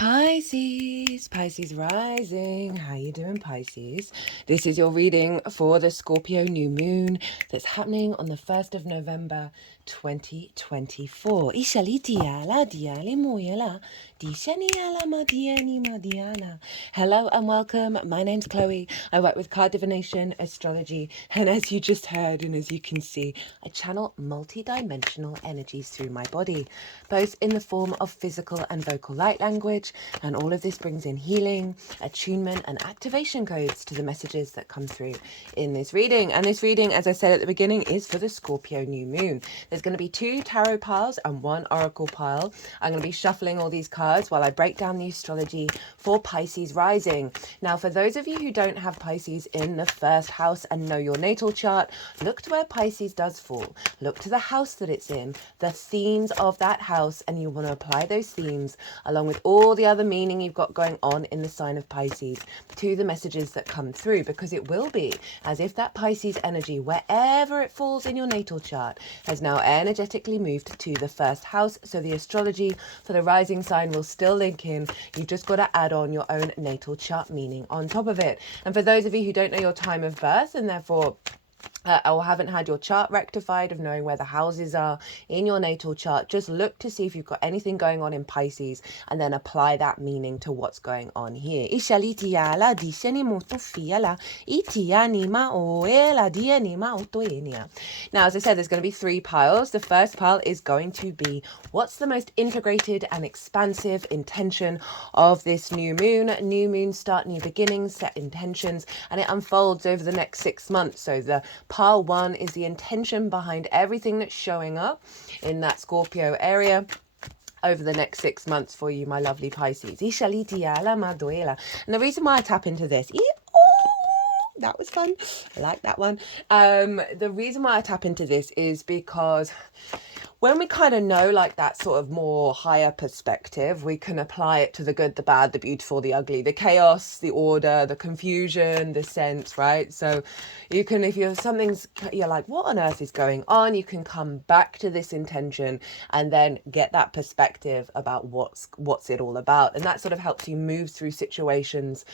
Pisces, Pisces rising. How you doing, Pisces? This is your reading for the Scorpio new moon that's happening on the 1st of November 2024. Hello and welcome. My name's Chloe. I work with card divination, astrology, and as you just heard and as you can see, I channel multi-dimensional energies through my body, both in the form of physical and vocal light language. And all of this brings in healing, attunement, and activation codes to the messages that come through in this reading. And this reading, as I said at the beginning, is for the Scorpio new moon. There's going to be 2 tarot piles and 1 oracle pile. I'm going to be shuffling all these cards while I break down the astrology for Pisces rising. Now, for those of you who don't have Pisces in the first house and know your natal chart, look to where Pisces does fall. Look to the house that it's in, the themes of that house, and you want to apply those themes along with all the other meaning you've got going on in the sign of Pisces to the messages that come through, because it will be as if that Pisces energy, wherever it falls in your natal chart, has now energetically moved to the first house. So the astrology for the rising sign will still link in. You've just got to add on your own natal chart meaning on top of it. And for those of you who don't know your time of birth and therefore or haven't had your chart rectified of knowing where the houses are in your natal chart, just look to see if you've got anything going on in Pisces and then apply that meaning to what's going on here. Now, as I said, there's going to be 3 piles. The first pile is going to be what's the most integrated and expansive intention of this new moon. New moon start new beginnings, set intentions, and it unfolds over the next 6 months. So the pile 1 is the intention behind everything that's showing up in that Scorpio area over the next 6 months for you, my lovely Pisces. And the reason why I tap into this, that was fun. I like that one. The reason why I tap into this is because when we kind of know like that sort of more higher perspective, we can apply it to the good, the bad, the beautiful, the ugly, the chaos, the order, the confusion, the sense, right? So you can, if you're you're like, what on earth is going on? You can come back to this intention and then get that perspective about what's it all about. And that sort of helps you move through situations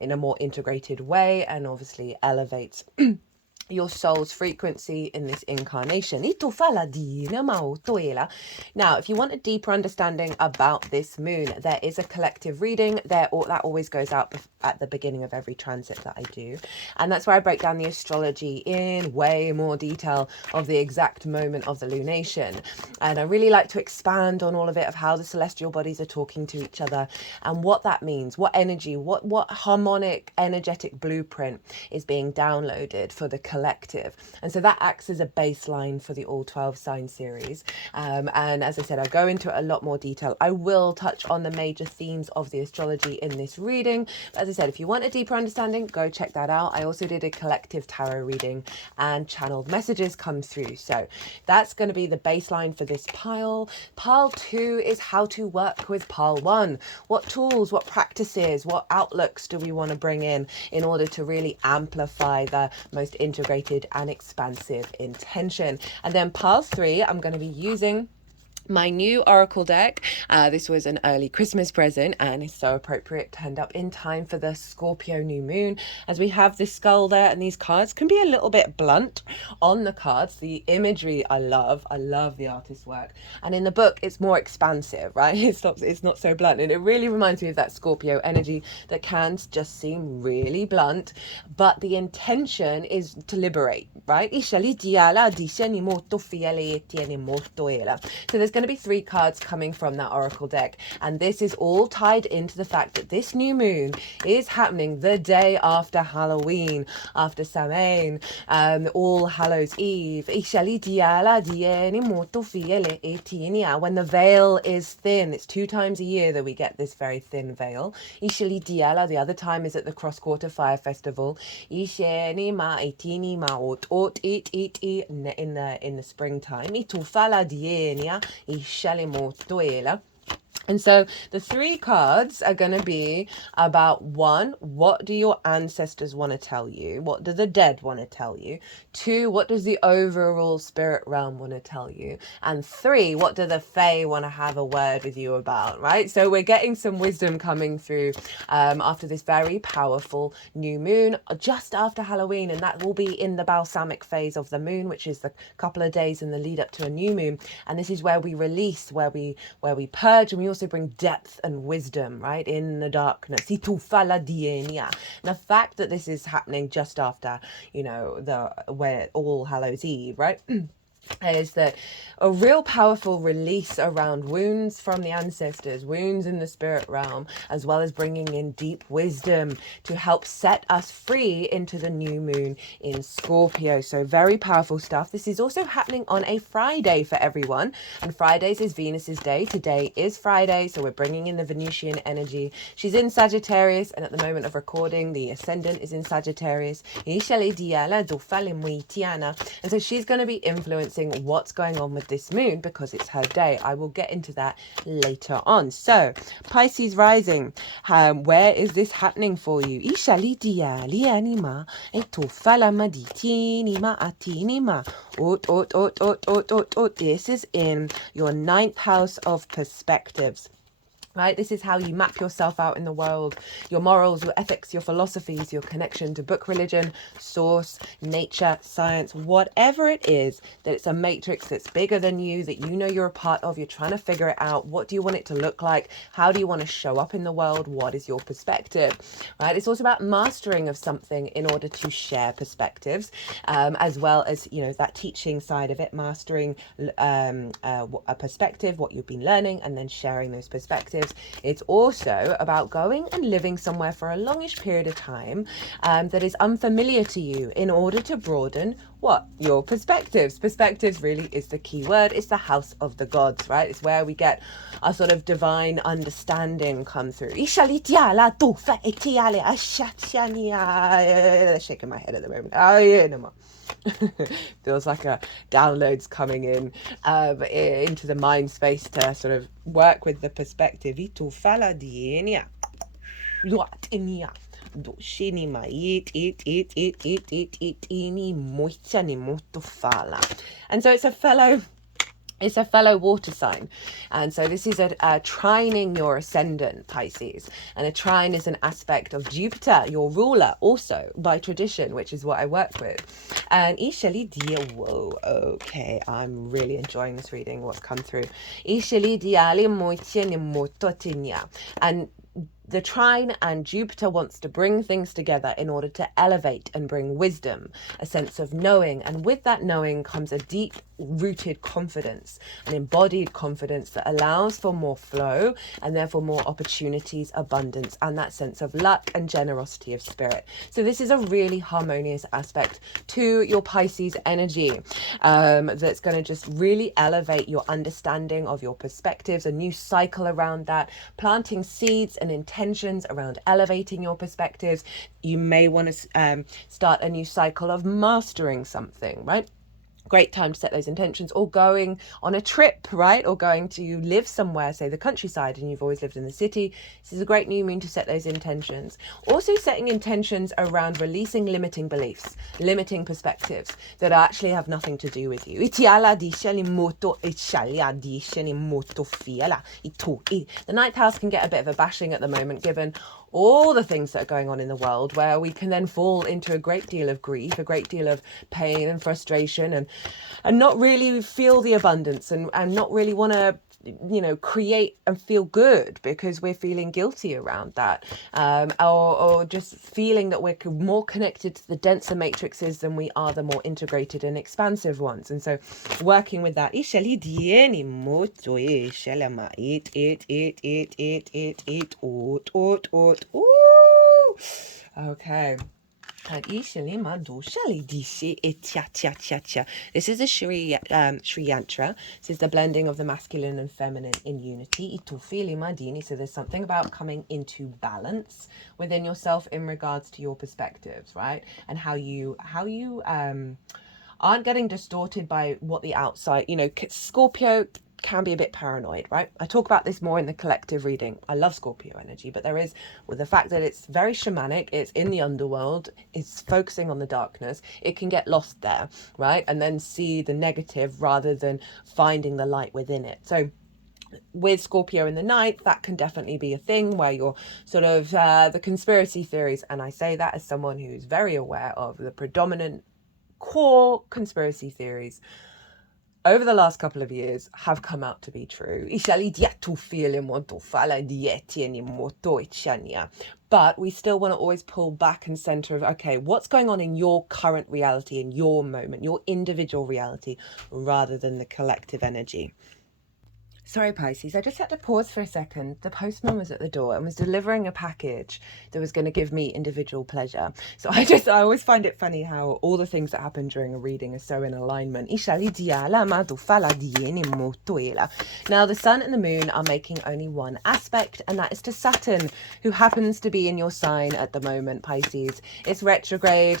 in a more integrated way, and obviously elevates your soul's frequency in this incarnation. Now, if you want a deeper understanding about this moon, there is a collective reading there, or that always goes out at the beginning of every transit that I do, and that's where I break down the astrology in way more detail of the exact moment of the lunation. And I really like to expand on all of it, of how the celestial bodies are talking to each other and what that means, what energy, what harmonic energetic blueprint is being downloaded for the collective. And so that acts as a baseline for the all 12 sign series. And as I said, I go into a lot more detail. I will touch on the major themes of the astrology in this reading. But as I said, if you want a deeper understanding, go check that out. I also did a collective tarot reading and channeled messages come through. So that's going to be the baseline for this pile. Pile 2 is how to work with pile 1. What tools, what practices, what outlooks do we want to bring in order to really amplify the most integrated and expansive intention. And then pile 3, I'm going to be using my new oracle deck. This was an early Christmas present and it's so appropriate, turned up in time for the Scorpio new moon, as we have this skull there, and these cards can be a little bit blunt on the cards. The imagery I love the artist's work, and in the book it's more expansive, right? It's not so blunt, and it really reminds me of that Scorpio energy that can just seem really blunt, but the intention is to liberate, right? So there's going to be 3 cards coming from that oracle deck, and this is all tied into the fact that this new moon is happening the day after Halloween, after Samhain, All Hallows Eve, when the veil is thin. It's 2 times a year that we get this very thin veil. The other time is at the Cross Quarter Fire Festival in the springtime. And so the 3 cards are going to be about 1, what do your ancestors want to tell you? What do the dead want to tell you? 2, what does the overall spirit realm want to tell you? And 3, what do the Fae want to have a word with you about, right? So we're getting some wisdom coming through after this very powerful new moon, just after Halloween. And that will be in the balsamic phase of the moon, which is the couple of days in the lead up to a new moon. And this is where we release, where we purge, and we also bring depth and wisdom, right, in the darkness. The fact that this is happening just after, you know, where All Hallows Eve, right, is that a real powerful release around wounds from the ancestors, wounds in the spirit realm, as well as bringing in deep wisdom to help set us free into the new moon in Scorpio. So very powerful stuff. This is also happening on a Friday for everyone, and Fridays is Venus's day. Today is Friday, so we're bringing in the Venusian energy. She's in Sagittarius, and at the moment of recording, the ascendant is in Sagittarius. And so she's going to be influencing what's going on with this moon because it's her day. I will get into that later on. So Pisces rising, where is this happening for you? This is in your 9th house of perspectives. Right, this is how you map yourself out in the world, your morals, your ethics, your philosophies, your connection to book, religion, source, nature, science, whatever it is, that it's a matrix that's bigger than you, that you know you're a part of. You're trying to figure it out. What do you want it to look like? How do you want to show up in the world? What is your perspective? Right, it's also about mastering of something in order to share perspectives, as well as, you know, that teaching side of it, mastering a perspective, what you've been learning, and then sharing those perspectives. It's also about going and living somewhere for a longish period of time that is unfamiliar to you in order to broaden what? Your perspectives. Perspectives really is the key word. It's the house of the gods, right? It's where we get our sort of divine understanding come through. Shaking my head at the moment. Feels like a downloads coming in into the mind space to sort of work with the perspective. And so it's a fellow water sign. And so this is a trining your ascendant, Pisces. And a trine is an aspect of Jupiter, your ruler, also by tradition, which is what I work with. And whoa, okay, I'm really enjoying this reading, what's come through. And the trine and Jupiter wants to bring things together in order to elevate and bring wisdom, a sense of knowing. And with that knowing comes a deep rooted confidence, an embodied confidence that allows for more flow and therefore more opportunities, abundance, and that sense of luck and generosity of spirit. So this is a really harmonious aspect to your Pisces energy that's going to just really elevate your understanding of your perspectives, a new cycle around that, planting seeds and intentions around elevating your perspectives. You may want to start a new cycle of mastering something, right? Great time to set those intentions, or going on a trip, right? Or going to live somewhere, say the countryside, and you've always lived in the city. This is a great new moon to set those intentions. Also setting intentions around releasing limiting beliefs, limiting perspectives that actually have nothing to do with you. The 9th house can get a bit of a bashing at the moment, given all the things that are going on in the world, where we can then fall into a great deal of grief, a great deal of pain and frustration, and not really feel the abundance, and not really want to, you know, create and feel good because we're feeling guilty around that, or just feeling that we're more connected to the denser matrices than we are the more integrated and expansive ones. And so working with that. Okay. This is the Shri Yantra. This is the blending of the masculine and feminine in unity. So there's something about coming into balance within yourself in regards to your perspectives, right? And how you aren't getting distorted by what the outside, you know, Scorpio can be a bit paranoid, right? I talk about this more in the collective reading. I love Scorpio energy, but there is, with the fact that it's very shamanic, it's in the underworld, it's focusing on the darkness, it can get lost there, right? And then see the negative rather than finding the light within it. So with Scorpio in the ninth, that can definitely be a thing where you're sort of the conspiracy theories, and I say that as someone who's very aware of the predominant core conspiracy theories over the last couple of years have come out to be true. But we still want to always pull back and center of, okay, what's going on in your current reality, in your moment, your individual reality, rather than the collective energy. Sorry, Pisces, I just had to pause for a second. The postman was at the door and was delivering a package that was going to give me individual pleasure. So I always find it funny how all the things that happen during a reading are so in alignment. Now, the sun and the moon are making only one aspect, and that is to Saturn, who happens to be in your sign at the moment, Pisces. It's retrograde.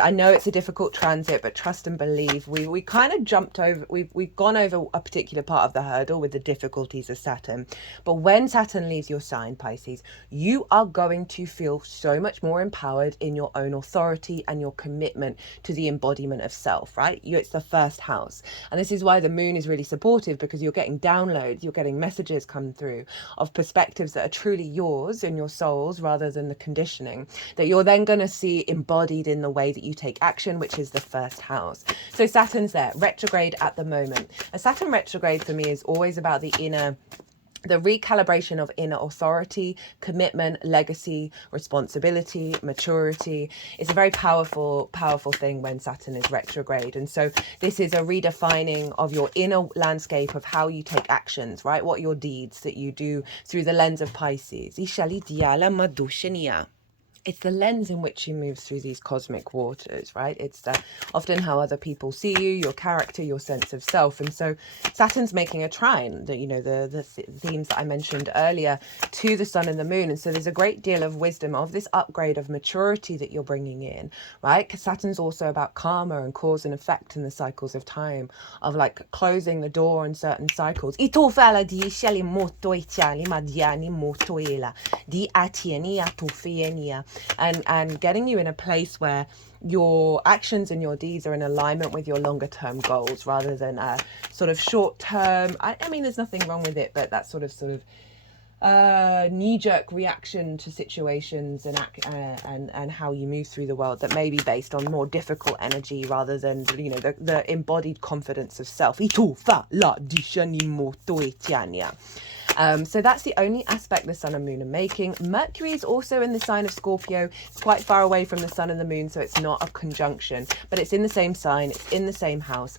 I know it's a difficult transit, but trust and believe. We kind of jumped over, we've gone over a particular part of the hurdle with the difficulties of Saturn. But when Saturn leaves your sign, Pisces, you are going to feel so much more empowered in your own authority and your commitment to the embodiment of self, right? It's the first house. And this is why the moon is really supportive, because you're getting downloads, you're getting messages come through of perspectives that are truly yours in your souls rather than the conditioning that you're then going to see embodied in the way that you take action, which is the first house. So Saturn's there, retrograde at the moment. A Saturn retrograde for me is always about the recalibration of inner authority, commitment, legacy, responsibility, maturity. It's a very powerful thing when Saturn is retrograde. And so this is a redefining of your inner landscape of how you take actions, right? What are your deeds that you do through the lens of Pisces. It's the lens in which you move through these cosmic waters, right? It's often how other people see you, your character, your sense of self. And so Saturn's making a trine, the themes that I mentioned earlier, to the sun and the moon. And so there's a great deal of wisdom of this upgrade of maturity that you're bringing in, right? Because Saturn's also about karma and cause and effect in the cycles of time, of like closing the door on certain cycles. And getting you in a place where your actions and your deeds are in alignment with your longer term goals rather than a sort of short term. I mean, there's nothing wrong with it, but that sort of knee-jerk reaction to situations and how you move through the world that may be based on more difficult energy rather than the embodied confidence of self. So that's the only aspect the sun and moon are making. Mercury is also in the sign of Scorpio. It's quite far away from the sun and the moon, so it's not a conjunction, but it's in the same sign, it's in the same house.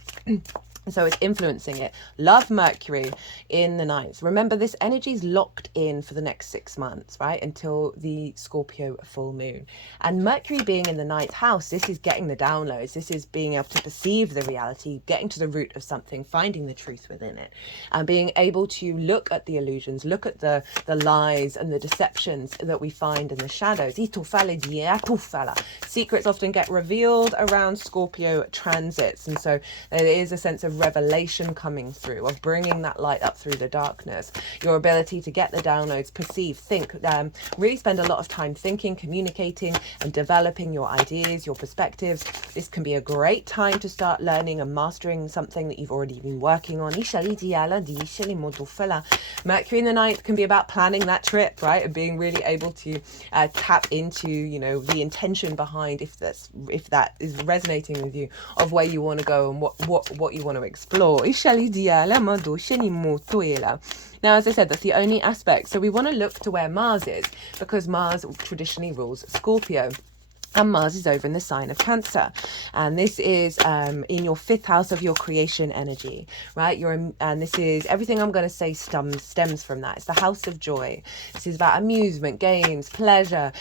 So it's influencing it. Love Mercury in the ninth. Remember, this energy is locked in for the next 6 months, right? Until the Scorpio full moon. And Mercury being in the ninth house, this is getting the downloads. This is being able to perceive the reality, getting to the root of something, finding the truth within it, and being able to look at the illusions, look at the lies and the deceptions that we find in the shadows. Secrets often get revealed around Scorpio transits. And so there is a sense of revelation coming through, of bringing that light up through the darkness. Your ability to get the downloads, perceive, think, really spend a lot of time thinking, communicating and developing your ideas, your perspectives. This can be a great time to start learning and mastering something that you've already been working on. Mercury in the ninth can be about planning that trip, right? And being really able to tap into, the intention behind, if that is resonating with you, of where you want to go and what you want to explore. Now, as I said, that's the only aspect. So we want to look to where Mars is, because Mars traditionally rules Scorpio. And Mars is over in the sign of Cancer. And this is in your 5th house of your creation energy, right? And this is, everything I'm going to say stems from that. It's the house of joy. This is about amusement, games, pleasure,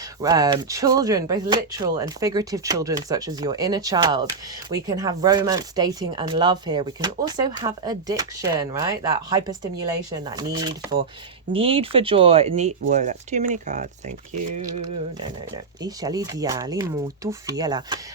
children, both literal and figurative children, such as your inner child. We can have romance, dating, and love here. We can also have addiction, right? That hyperstimulation, that need for need for joy, need, whoa, that's too many cards, thank you, no.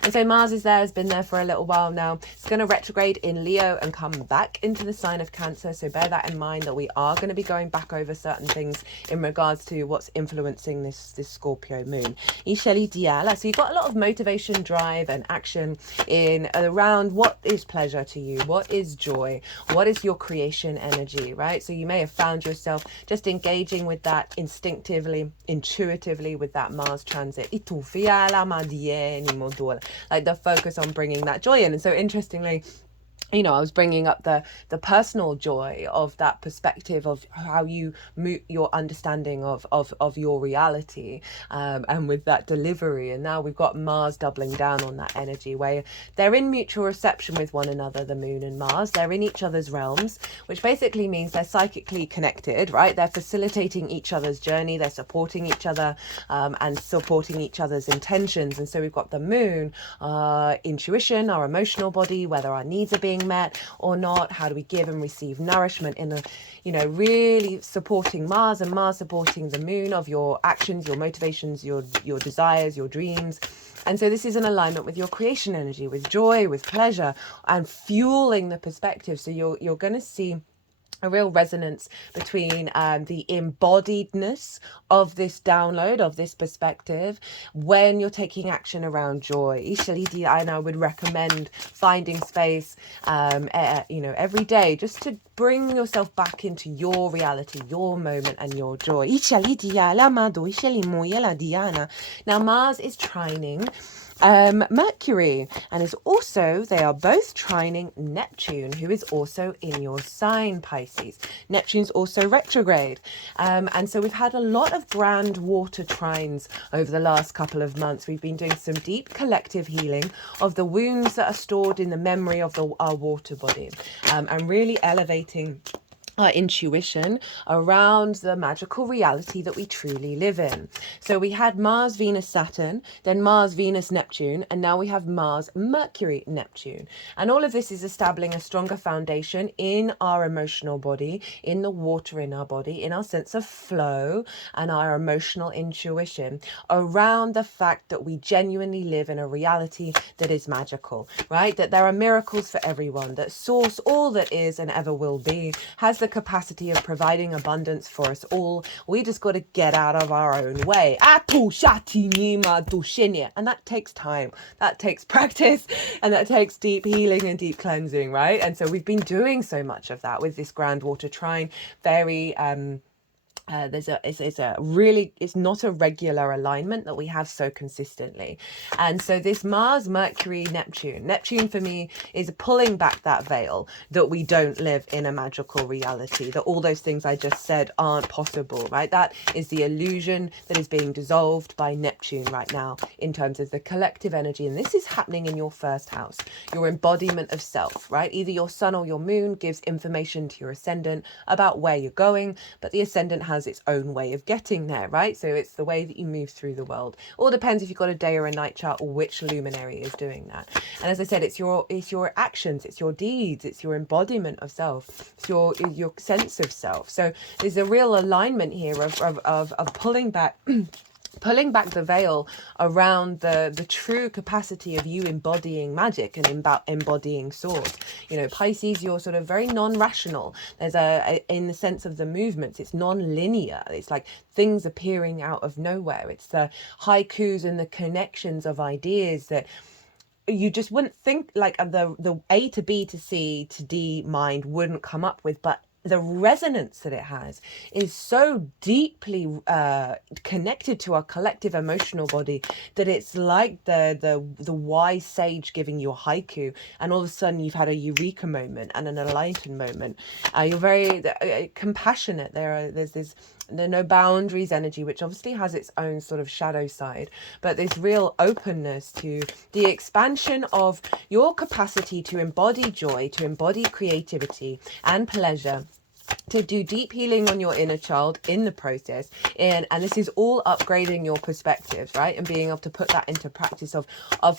And so Mars is there, has been there for a little while now. It's going to retrograde in Leo and come back into the sign of Cancer, so bear that in mind, that we are going to be going back over certain things in regards to what's influencing this Scorpio moon. So you've got a lot of motivation, drive and action in around what is pleasure to you, what is joy, what is your creation energy, right? So you may have found yourself just engaging with that instinctively, intuitively with that Mars transit, like the focus on bringing that joy in. And so interestingly, you know, I was bringing up the personal joy of that perspective of how you move your understanding of your reality, and with that delivery. And now we've got Mars doubling down on that energy where they're in mutual reception with one another, the moon and Mars. They're in each other's realms, which basically means they're psychically connected, right? They're facilitating each other's journey. They're supporting each other, and supporting each other's intentions. And so we've got the moon, intuition, our emotional body, whether our needs are being met or not, how do we give and receive nourishment in a, you know, really supporting Mars, and Mars supporting the moon of your actions, your motivations, your desires, your dreams. And so this is in alignment with your creation energy, with joy, with pleasure, and fueling the perspective. So you're going to see a real resonance between the embodiedness of this download, of this perspective, when you're taking action around joy. And I would recommend finding space, you know, every day, just to bring yourself back into your reality, your moment and your joy. Now Mars is trining Mercury, and is also, they are both trining Neptune, who is also in your sign, Pisces. Neptune's also retrograde, and so we've had a lot of grand water trines over the last couple of months. We've been doing some deep collective healing of the wounds that are stored in the memory of our water body, and really elevating our intuition around the magical reality that we truly live in. So we had Mars, Venus, Saturn, then Mars, Venus, Neptune, and now we have Mars, Mercury, Neptune. And all of this is establishing a stronger foundation in our emotional body, in the water in our body, in our sense of flow and our emotional intuition around the fact that we genuinely live in a reality that is magical, right? That there are miracles for everyone, that Source, all that is and ever will be, has the capacity of providing abundance for us all. We just got to get out of our own way. And that takes time, that takes practice, and that takes deep healing and deep cleansing, right? And so we've been doing so much of that with this grand water trine. Very it's not a regular alignment that we have so consistently. And so this Mars, Mercury, Neptune for me is pulling back that veil that we don't live in a magical reality, that all those things I just said aren't possible, right? That is the illusion that is being dissolved by Neptune right now in terms of the collective energy. And this is happening in your first house, your embodiment of self, right? Either your sun or your moon gives information to your ascendant about where you're going, but the ascendant has its own way of getting there, right? So it's the way that you move through the world. All depends if you've got a day or a night chart or which luminary is doing that. And as I said, it's your actions, it's your deeds, it's your embodiment of self, it's your sense of self. So there's a real alignment here of pulling back pulling back the veil around the true capacity of you embodying magic and embodying Source. You know, Pisces, you're sort of very non-rational. There's in the sense of the movements, it's non-linear. It's like things appearing out of nowhere. It's the haikus and the connections of ideas that you just wouldn't think, like the A to B to C to D mind wouldn't come up with, but the resonance that it has is so deeply connected to our collective emotional body that it's like the wise sage giving you a haiku, and all of a sudden you've had a eureka moment and an enlightened moment. You're very compassionate. There's no boundaries energy, which obviously has its own sort of shadow side, but this real openness to the expansion of your capacity to embody joy, to embody creativity and pleasure, to do deep healing on your inner child in the process, and this is all upgrading your perspectives, right, and being able to put that into practice of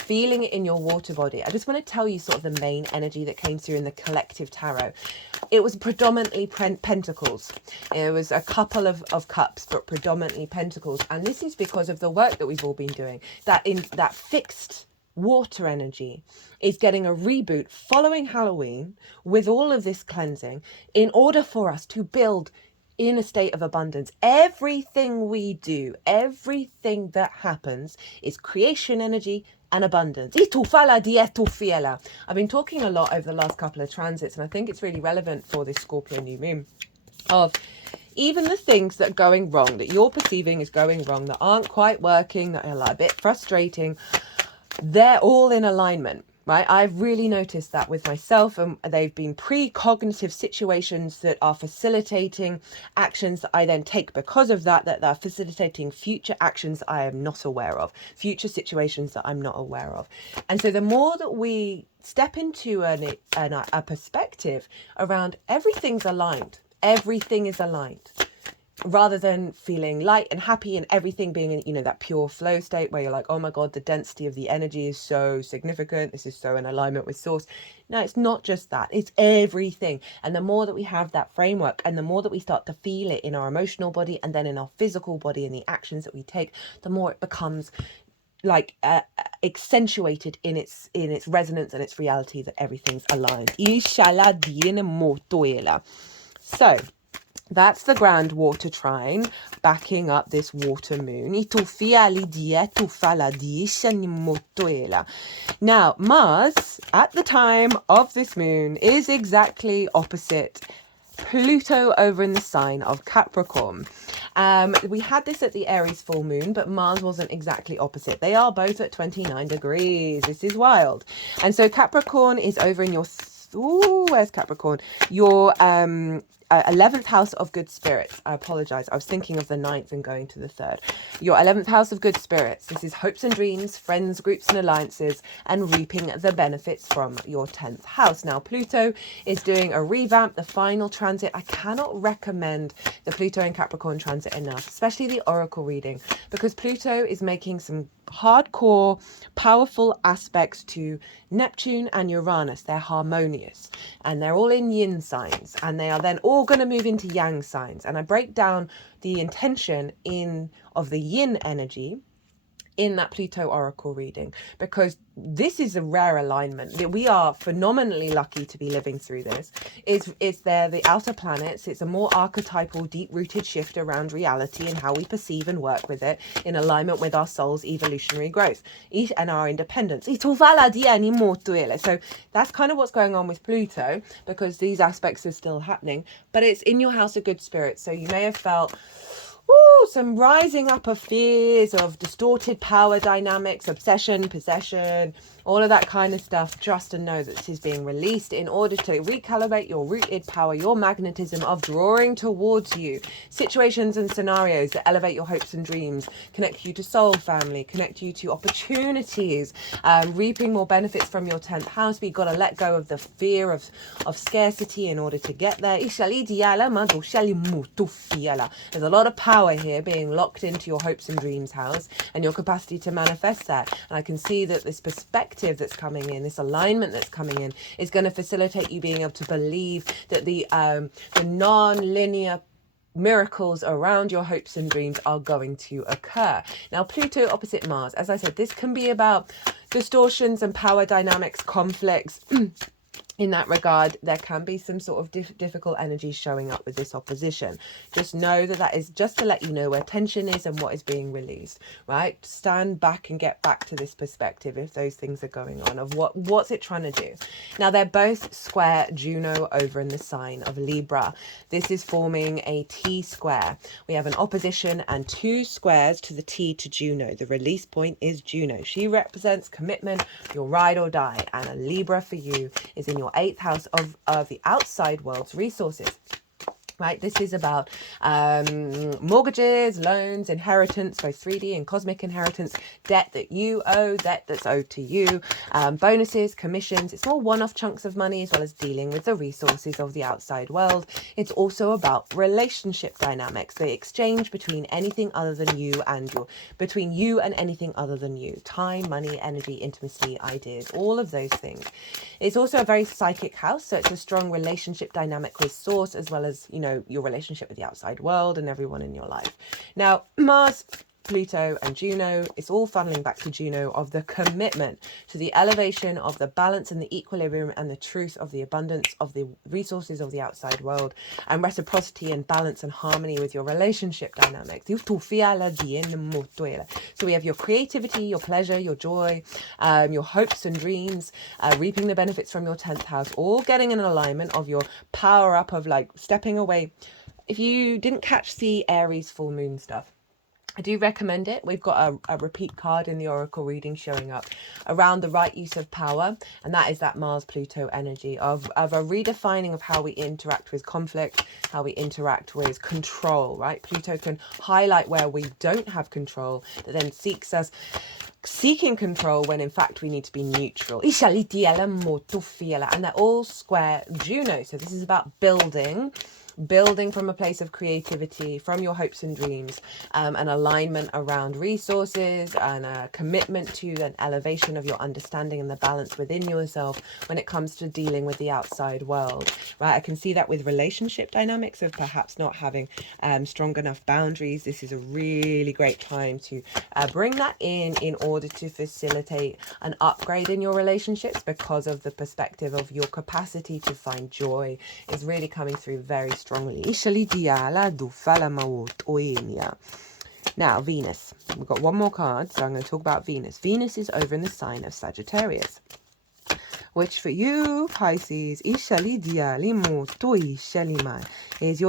feeling it in your water body. I just want to tell you sort of the main energy that came through in the collective tarot. It was predominantly pentacles. It was a couple of cups, but predominantly pentacles, and this is because of the work that we've all been doing, that in that fixed water energy is getting a reboot following Halloween with all of this cleansing in order for us to build in a state of abundance. Everything we do, everything that happens is creation energy and abundance. I've been talking a lot over the last couple of transits, and I think it's really relevant for this Scorpio new moon, of even the things that are going wrong, that you're perceiving is going wrong, that aren't quite working, that are like a bit frustrating, they're all in alignment, right? I've really noticed that with myself, and they've been precognitive situations that are facilitating actions that I then take because of that, that are facilitating future actions I am not aware of, future situations that I'm not aware of. And so the more that we step into a perspective around everything's aligned, everything is aligned, rather than feeling light and happy and everything being in, you know, that pure flow state where you're like, oh my God, the density of the energy is so significant. This is so in alignment with source. No, it's not just that. It's everything. And the more that we have that framework, and the more that we start to feel it in our emotional body and then in our physical body and the actions that we take, the more it becomes like accentuated in its resonance and its reality that everything's aligned. So that's the grand water trine backing up this water moon. Now, Mars, at the time of this moon, is exactly opposite Pluto over in the sign of Capricorn. We had this at the Aries full moon, but Mars wasn't exactly opposite. They are both at 29 degrees. This is wild. And so Capricorn is over in your... where's Capricorn? Your 11th house of good spirits. I apologize. I was thinking of the 9th and going to the 3rd. Your 11th house of good spirits. This is hopes and dreams, friends, groups and alliances, and reaping the benefits from your 10th house. Now, Pluto is doing a revamp, the final transit. I cannot recommend the Pluto and Capricorn transit enough, especially the oracle reading, because Pluto is making some hardcore, powerful aspects to Neptune and Uranus. They're harmonious and they're all in yin signs, and they are then all going to move into yang signs. And I break down the intention of the yin energy in that Pluto oracle reading, because this is a rare alignment. We are phenomenally lucky to be living through this. It's there, the outer planets. It's a more archetypal, deep-rooted shift around reality and how we perceive and work with it in alignment with our soul's evolutionary growth and our independence. So that's kind of what's going on with Pluto, because these aspects are still happening, but it's in your house of good spirits. So you may have felt some rising up of fears, of distorted power dynamics, obsession, possession, all of that kind of stuff. Trust and know that this is being released in order to recalibrate your rooted power, your magnetism of drawing towards you situations and scenarios that elevate your hopes and dreams, connect you to soul family, connect you to opportunities, reaping more benefits from your 10th house. But you've got to let go of the fear of scarcity in order to get there. There's a lot of power here being locked into your hopes and dreams house and your capacity to manifest that. And I can see that this perspective that's coming in, this alignment that's coming in, is going to facilitate you being able to believe that the non-linear miracles around your hopes and dreams are going to occur. Now, Pluto opposite Mars, as I said, this can be about distortions and power dynamics, conflicts. In that regard, there can be some sort of difficult energy showing up with this opposition. Just know that that is just to let you know where tension is and what is being released, right? Stand back and get back to this perspective if those things are going on, of what's it trying to do. Now, they're both square Juno over in the sign of Libra. This is forming a T square. We have an opposition and two squares to the T to Juno. The release point is Juno. She represents commitment, your ride or die. And a Libra for you is in your 8th house of the outside world's resources. right? This is about mortgages, loans, inheritance, both 3D and cosmic inheritance, debt that you owe, debt that's owed to you, bonuses, commissions. It's more one-off chunks of money, as well as dealing with the resources of the outside world. It's also about relationship dynamics, the exchange between anything other than you and between you and anything other than you. Time, money, energy, intimacy, ideas, all of those things. It's also a very psychic house, so it's a strong relationship dynamic with source, as well as, you know, your relationship with the outside world and everyone in your life. Now, Mars, Pluto and Juno, it's all funneling back to Juno, of the commitment to the elevation of the balance and the equilibrium and the truth of the abundance of the resources of the outside world, and reciprocity and balance and harmony with your relationship dynamics. So we have your creativity, your pleasure, your joy, your hopes and dreams, reaping the benefits from your 10th house, all getting in an alignment of your power up, of like stepping away. If you didn't catch the Aries full moon stuff, I do recommend it. We've got a repeat card in the Oracle reading showing up around the right use of power. And that is that Mars-Pluto energy of a redefining of how we interact with conflict, how we interact with control, right? Pluto can highlight where we don't have control, that then seeks us seeking control when in fact we need to be neutral. And they're all square Juno. So this is about building from a place of creativity, from your hopes and dreams, an alignment around resources, and a commitment to an elevation of your understanding and the balance within yourself when it comes to dealing with the outside world, right? I can see that with relationship dynamics of perhaps not having strong enough boundaries. This is a really great time to bring that in order to facilitate an upgrade in your relationships, because of the perspective of your capacity to find joy is really coming through very strongly. Now, Venus. We've got one more card, so I'm going to talk about Venus. Venus is over in the sign of Sagittarius, which for you, Pisces, is your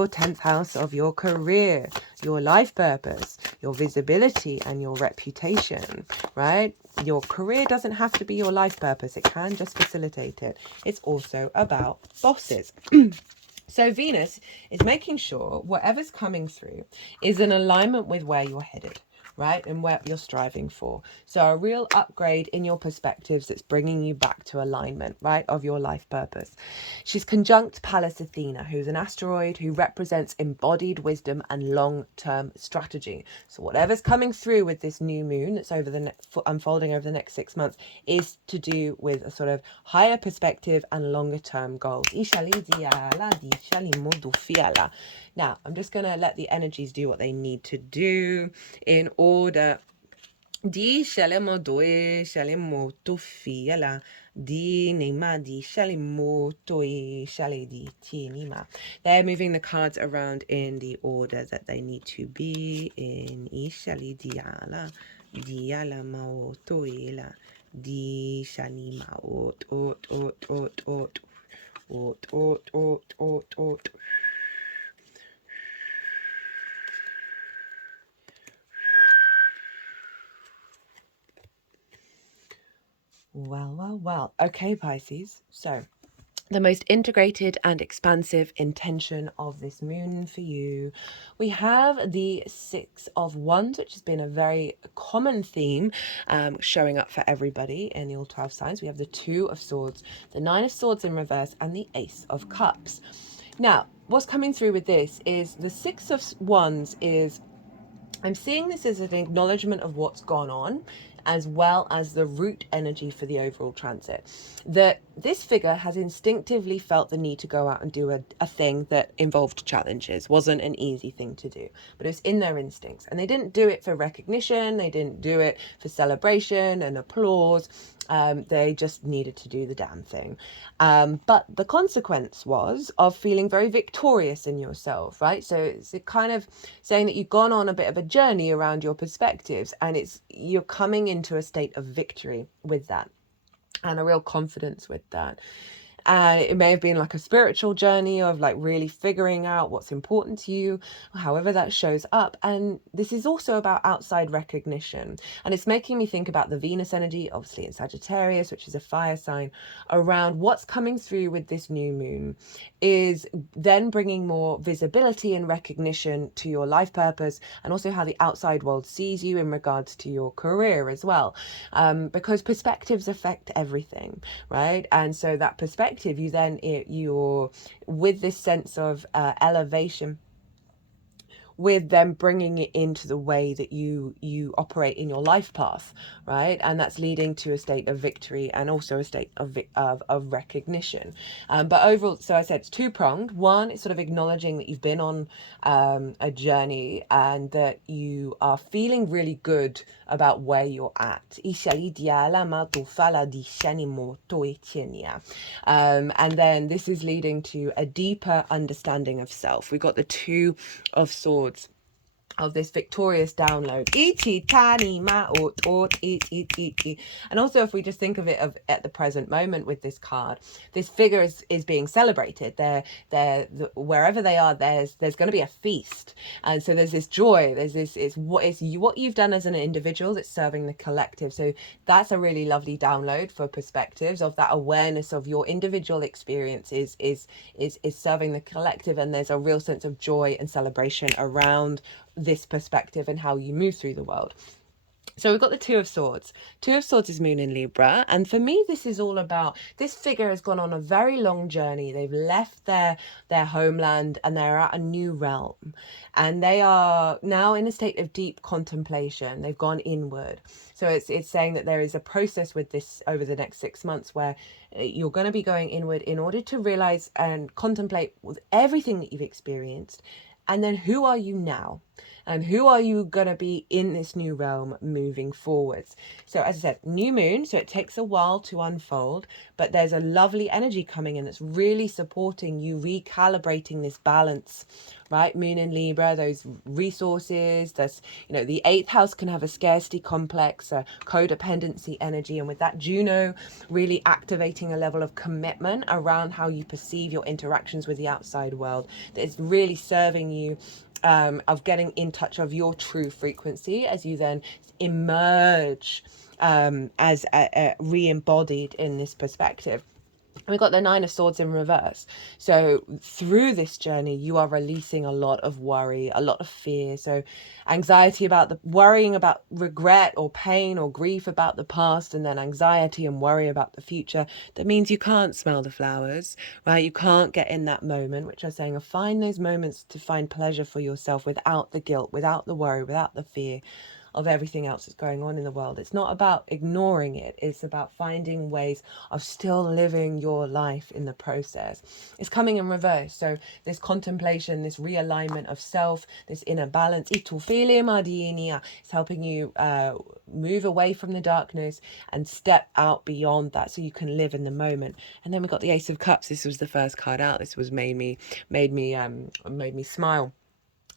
10th house of your career, your life purpose, your visibility, and your reputation, right? Your career doesn't have to be your life purpose. It can just facilitate it. It's also about bosses. So Venus is making sure whatever's coming through is in alignment with where you're headed, right? And what you're striving for. So a real upgrade in your perspectives that's bringing you back to alignment, right, of your life purpose. She's conjunct Pallas Athena, who's an asteroid who represents embodied wisdom and long-term strategy. So whatever's coming through with this new moon that's unfolding over the next 6 months is to do with a sort of higher perspective and longer-term goals. Now, I'm just going to let the energies do what they need to do in order. They're moving the cards around in the order that they need to be in. Well. Okay, Pisces. So the most integrated and expansive intention of this moon for you. We have the 6 of Wands, which has been a very common theme showing up for everybody in the all 12 signs. We have the 2 of Swords, the 9 of Swords in reverse, and the Ace of Cups. Now, what's coming through with this is the 6 of Wands is, I'm seeing this as an acknowledgement of what's gone on, as well as the root energy for the overall transit. That this figure has instinctively felt the need to go out and do a thing that involved challenges. Wasn't an easy thing to do, but it was in their instincts. And they didn't do it for recognition. They didn't do it for celebration and applause. They just needed to do the damn thing. But the consequence was of feeling very victorious in yourself, right? So it's kind of saying that you've gone on a bit of a journey around your perspectives, and you're coming into a state of victory with that, and a real confidence with that. And it may have been like a spiritual journey of like really figuring out what's important to you, however that shows up. And this is also about outside recognition. And it's making me think about the Venus energy, obviously in Sagittarius, which is a fire sign, around what's coming through with this new moon is then bringing more visibility and recognition to your life purpose, and also how the outside world sees you in regards to your career as well. Because perspectives affect everything, right? And so that perspective, you're with this sense of elevation, with them bringing it into the way that you operate in your life path, right? And that's leading to a state of victory and also a state of recognition. But overall, so I said it's two-pronged. One, it's sort of acknowledging that you've been on a journey and that you are feeling really good about where you're at. And then this is leading to a deeper understanding of self. We got the Two of Swords of this victorious download. And also, if we just think of it at the present moment with this card, this figure is being celebrated. Wherever they are, there's going to be a feast. And so there's this joy, there's this, it's what you've done as an individual that's serving the collective. So that's a really lovely download for perspectives of that awareness of your individual experience is serving the collective, and there's a real sense of joy and celebration around this perspective and how you move through the world. So we've got the Two of Swords. Two of Swords is moon in Libra. And for me, this is all about, this figure has gone on a very long journey. They've left their homeland and they're at a new realm. And they are now in a state of deep contemplation. They've gone inward. So it's saying that there is a process with this over the next 6 months where you're going to be going inward in order to realize and contemplate with everything that you've experienced. And then who are you now? And who are you going to be in this new realm moving forwards? So as I said, new moon, so it takes a while to unfold, but there's a lovely energy coming in that's really supporting you recalibrating this balance, right? Moon in Libra, those resources, that's, the 8th house can have a scarcity complex, a codependency energy. And with that Juno really activating a level of commitment around how you perceive your interactions with the outside world, that is really serving you of getting in touch of your true frequency as you then emerge as re-embodied in this perspective. And we've got the Nine of Swords in reverse. So through this journey, you are releasing a lot of worry, a lot of fear. So anxiety about worrying about regret or pain or grief about the past, and then anxiety and worry about the future. That means you can't smell the flowers, right? You can't get in that moment, which I'm saying, find those moments to find pleasure for yourself without the guilt, without the worry, without the fear of everything else that's going on in the world. It's not about ignoring it. It's about finding ways of still living your life in the process. It's coming in reverse. So this contemplation, this realignment of self, this inner balance, it's helping you move away from the darkness and step out beyond that so you can live in the moment. And then we got the Ace of Cups. This was the first card out. This was made me smile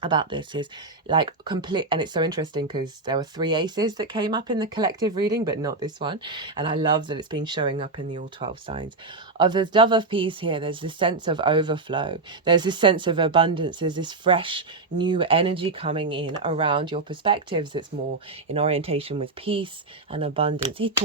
about this, is like complete. And it's so interesting because there were 3 aces that came up in the collective reading, but not this one. And I love that it's been showing up in the all 12 signs. Of the Dove of Peace here, there's this sense of overflow, there's this sense of abundance, there's this fresh new energy coming in around your perspectives that's more in orientation with peace and abundance. At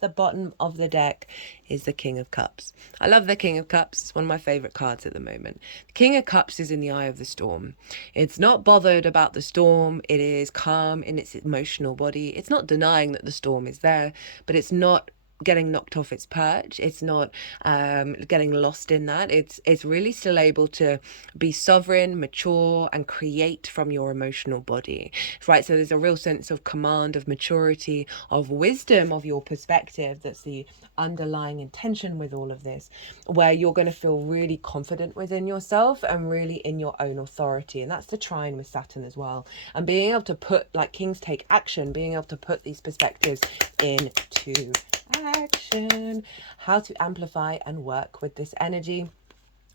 the bottom of the deck is the King of Cups. I love the King of Cups. It's one of my favorite cards at the moment. The King of Cups is in the eye of the storm. It's not bothered about the storm. It is calm in its emotional body. It's not denying that the storm is there, but it's not getting knocked off its perch. It's not getting lost in that. It's really still able to be sovereign, mature, and create from your emotional body, right? So there's a real sense of command, of maturity, of wisdom, of your perspective. That's the underlying intention with all of this, where you're going to feel really confident within yourself and really in your own authority. And that's the trine with Saturn as well. And being able to put, like kings take action, being able to put these perspectives into action. How to amplify and work with this energy.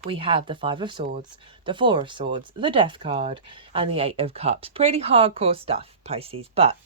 We have the 5 of Swords, the 4 of Swords, the Death card, and the 8 of Cups. Pretty hardcore stuff, Pisces, but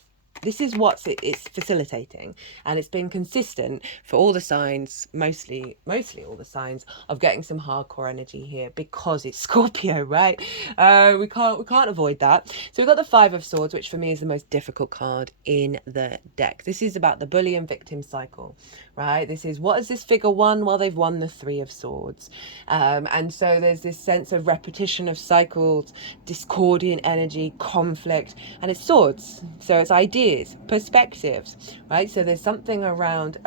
This is what it's facilitating, and it's been consistent for all the signs, mostly all the signs of getting some hardcore energy here because it's Scorpio, right? We can't avoid that. So we've got the Five of Swords, which for me is the most difficult card in the deck. This is about the bully and victim cycle, right? This is, what has this figure won? Well, they've won the Three of Swords, and so there's this sense of repetition of cycles, discordian energy, conflict, and it's swords, so it's ideas, perspectives, right? So there's something around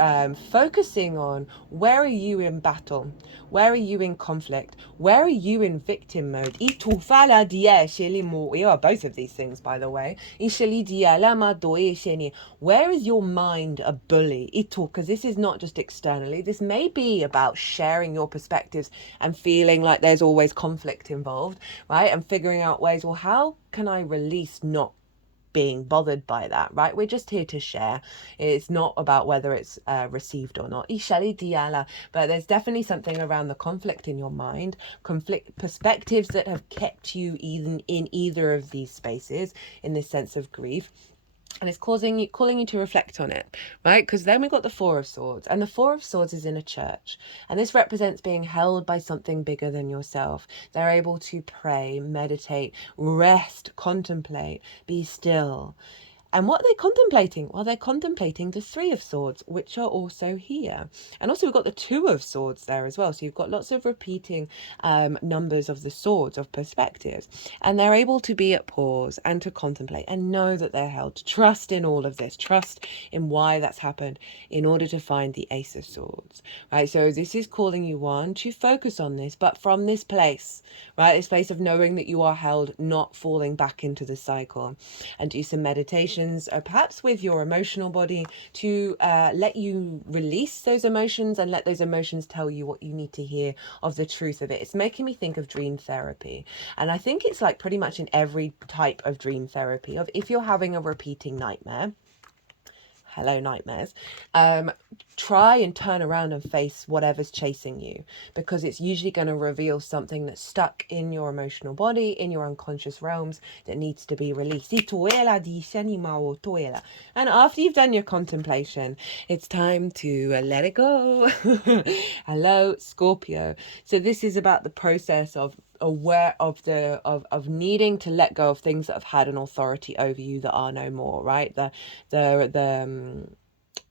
focusing on, where are you in battle, where are you in conflict, where are you in victim mode. We are both of these things, by the way. Where is your mind a bully? Because this is not just externally, this may be about sharing your perspectives and feeling like there's always conflict involved, right? And figuring out ways, well, how can I release not being bothered by that, right? We're just here to share. It's not about whether it's received or not. But there's definitely something around the conflict in your mind, conflict perspectives that have kept you even in either of these spaces, in this sense of grief. And it's calling you to reflect on it, right? Because then we've got the Four of Swords, and the Four of Swords is in a church, and this represents being held by something bigger than yourself. They're able to pray, meditate, rest, contemplate, be still. And what are they contemplating? Well, they're contemplating the Three of Swords, which are also here. And also we've got the Two of Swords there as well. So you've got lots of repeating numbers of the swords, of perspectives. And they're able to be at pause and to contemplate and know that they're held. Trust in all of this. Trust in why that's happened in order to find the Ace of Swords, right? So this is calling you on to focus on this, but from this place, right? This place of knowing that you are held, not falling back into the cycle, and do some meditation, or perhaps with your emotional body, to let you release those emotions and let those emotions tell you what you need to hear of the truth of it. It's making me think of dream therapy, and I think it's like pretty much in every type of dream therapy, of if you're having a repeating nightmare, hello nightmares, try and turn around and face whatever's chasing you, because it's usually going to reveal something that's stuck in your emotional body, in your unconscious realms, that needs to be released. And after you've done your contemplation, it's time to let it go. Hello Scorpio. So this is about the process of aware of needing to let go of things that have had an authority over you that are no more, right?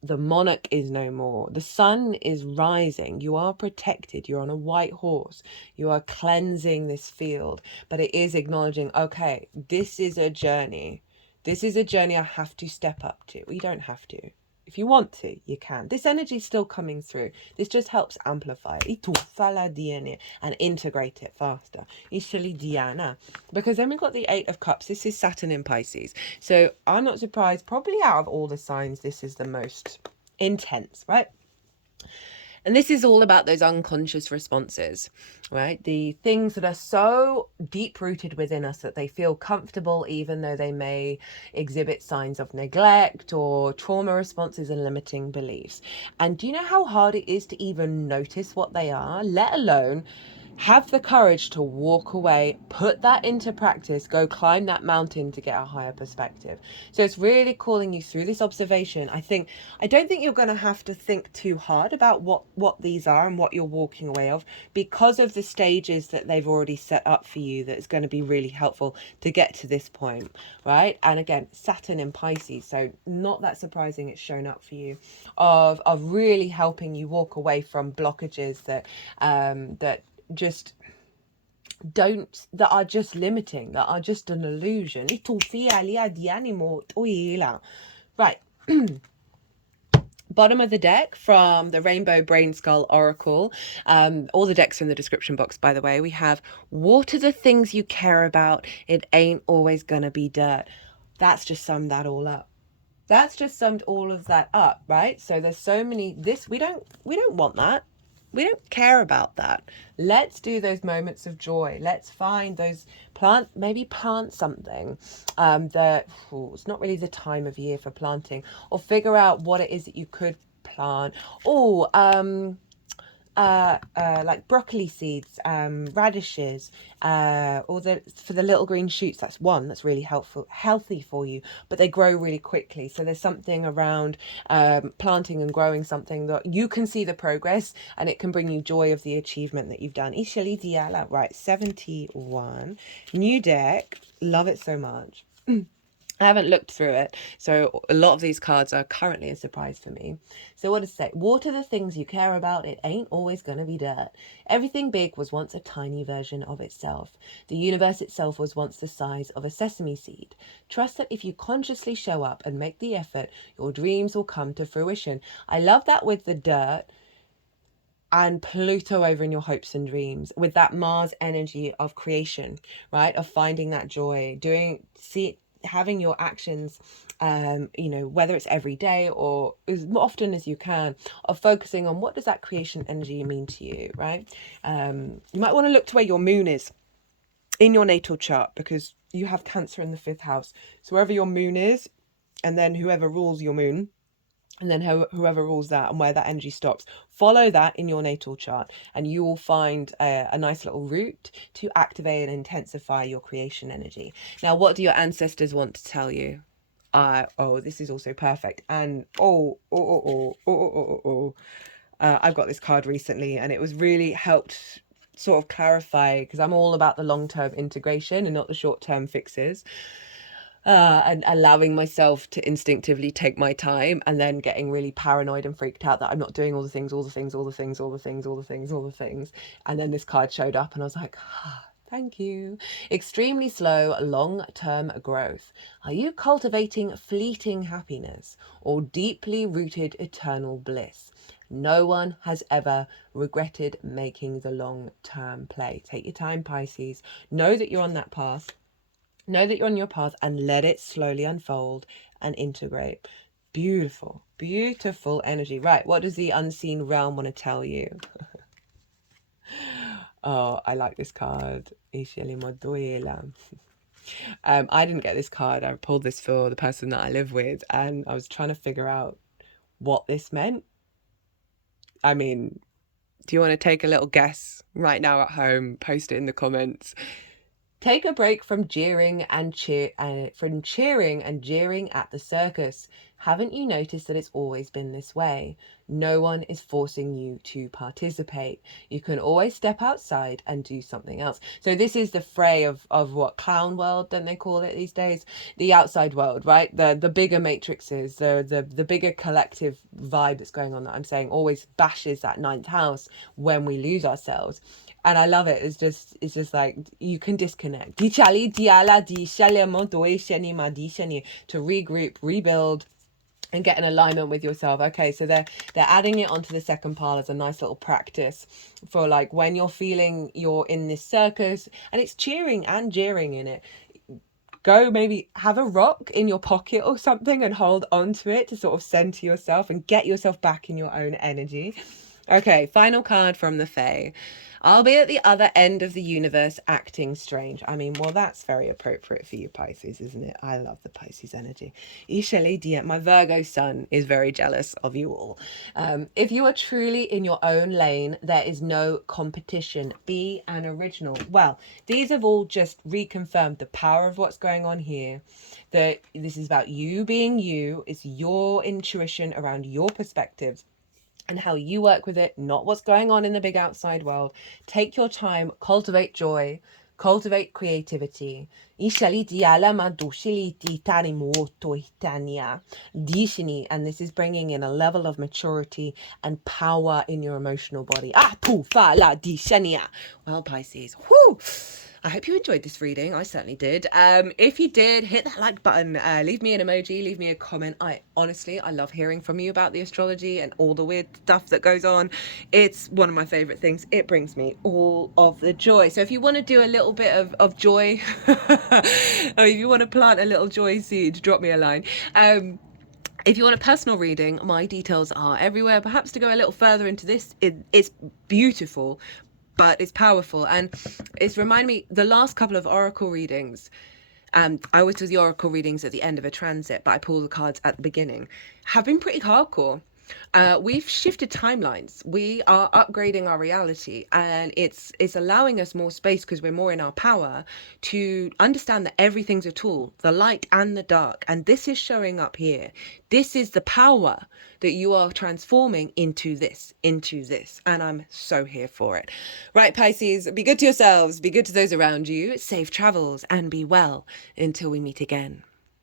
The monarch is no more. The sun is rising. You are protected. You're on a white horse. You are cleansing this field, but it is acknowledging, okay, this is a journey. This is a journey I have to step up to. You don't have to. If you want to, you can. This energy is still coming through. This just helps amplify it and integrate it faster. Because then we've got the Eight of Cups. This is Saturn in Pisces. So I'm not surprised, probably out of all the signs, this is the most intense, right? And this is all about those unconscious responses, right? The things that are so deep-rooted within us that they feel comfortable, even though they may exhibit signs of neglect or trauma responses and limiting beliefs. And do you know how hard it is to even notice what they are, let alone have the courage to walk away, put that into practice, go climb that mountain to get a higher perspective? So it's really calling you through this observation. I don't think you're going to have to think too hard about what these are and what you're walking away of, because of the stages that they've already set up for you. That's going to be really helpful to get to this point, right? And again, Saturn in Pisces, so not that surprising it's shown up for you, of really helping you walk away from blockages that that are just limiting, that are just an illusion. Right. Bottom of the deck from the Rainbow Brainskull Oracle. All the decks are in the description box, by the way. We have, water the things you care about. It ain't always gonna be dirt. That's just summed that all up. That's just summed all of that up, right? So there's so many, we don't want that. We don't care about that. Let's do those moments of joy. Let's find those maybe plant something that it's not really the time of year for planting, or figure out what it is that you could plant. like broccoli seeds, radishes, or for the little green shoots. That's one that's really healthy for you, but they grow really quickly. So there's something around planting and growing something that you can see the progress, and it can bring you joy of the achievement that you've done. Ishali Diala, right, 71. New deck, love it so much. I haven't looked through it, so a lot of these cards are currently a surprise for me. So what does it say? Water the things you care about. It ain't always going to be dirt. Everything big was once a tiny version of itself. The universe itself was once the size of a sesame seed. Trust that if you consciously show up and make the effort, your dreams will come to fruition. I love that with the dirt and Pluto over in your hopes and dreams, with that Mars energy of creation, right? Of finding that joy, having your actions, you know, whether it's every day or as often as you can, of focusing on what does that creation energy mean to you, right? You might want to look to where your moon is in your natal chart, because you have Cancer in the 5th house. So wherever your moon is, and then whoever rules your moon, and then whoever rules that, and where that energy stops, follow that in your natal chart, and you will find a nice little route to activate and intensify your creation energy. Now, what do your ancestors want to tell you? Oh, this is also perfect. And I've got this card recently, and it was really helped sort of clarify, because I'm all about the long-term integration and not the short-term fixes. And allowing myself to instinctively take my time, and then getting really paranoid and freaked out that I'm not doing all the things. And then this card showed up, and I was like, thank you. Extremely slow, long-term growth. Are you cultivating fleeting happiness or deeply rooted eternal bliss? No one has ever regretted making the long-term play. Take your time, Pisces. Know that you're on that path. Know that you're on your path, and let it slowly unfold and integrate. Beautiful, beautiful energy. Right, what does the unseen realm want to tell you? Oh, I like this card. I didn't get this card. I pulled this for the person that I live with, and I was trying to figure out what this meant. I mean, do you want to take a little guess right now at home? Post it in the comments. Take a break from cheering and jeering at the circus. Haven't you noticed that it's always been this way? No one is forcing you to participate. You can always step outside and do something else. So this is the fray of what clown world, don't they call it these days? The outside world, right? The bigger matrices, the bigger collective vibe that's going on, that I'm saying always bashes that 9th house when we lose ourselves. And I love it. It's just like you can disconnect. To regroup, rebuild, and get in alignment with yourself. Okay, so they're adding it onto the second pile as a nice little practice for like when you're feeling you're in this circus and it's cheering and jeering in it. Go maybe have a rock in your pocket or something and hold on to it to sort of center yourself and get yourself back in your own energy. Okay, final card from the Fae. I'll be at the other end of the universe acting strange. I mean, well, that's very appropriate for you, Pisces, isn't it? I love the Pisces energy. My Virgo sun is very jealous of you all. If you are truly in your own lane, there is no competition. Be an original. Well, these have all just reconfirmed the power of what's going on here. That this is about you being you. It's your intuition around your perspectives and how you work with it, not what's going on in the big outside world. Take your time, cultivate joy, cultivate creativity. And this is bringing in a level of maturity and power in your emotional body. Well, Pisces, whoo! I hope you enjoyed this reading. I certainly did. If you did, hit that like button. Leave me an emoji. Leave me a comment. I love hearing from you about the astrology and all the weird stuff that goes on. It's one of my favorite things. It brings me all of the joy. So if you want to do a little bit of joy, or if you want to plant a little joy seed, drop me a line. If you want a personal reading, my details are everywhere. Perhaps to go a little further into this, it's beautiful, but it's powerful. And it's reminded me, the last couple of oracle readings, I always do the oracle readings at the end of a transit, but I pull the cards at the beginning, have been pretty hardcore. We've shifted timelines. We are upgrading our reality, and it's allowing us more space because we're more in our power to understand that everything's a tool, the light and the dark. And this is showing up here. This is the power that you are transforming into this. And I'm so here for it. Right, Pisces, be good to yourselves, be good to those around you, safe travels, and be well until we meet again.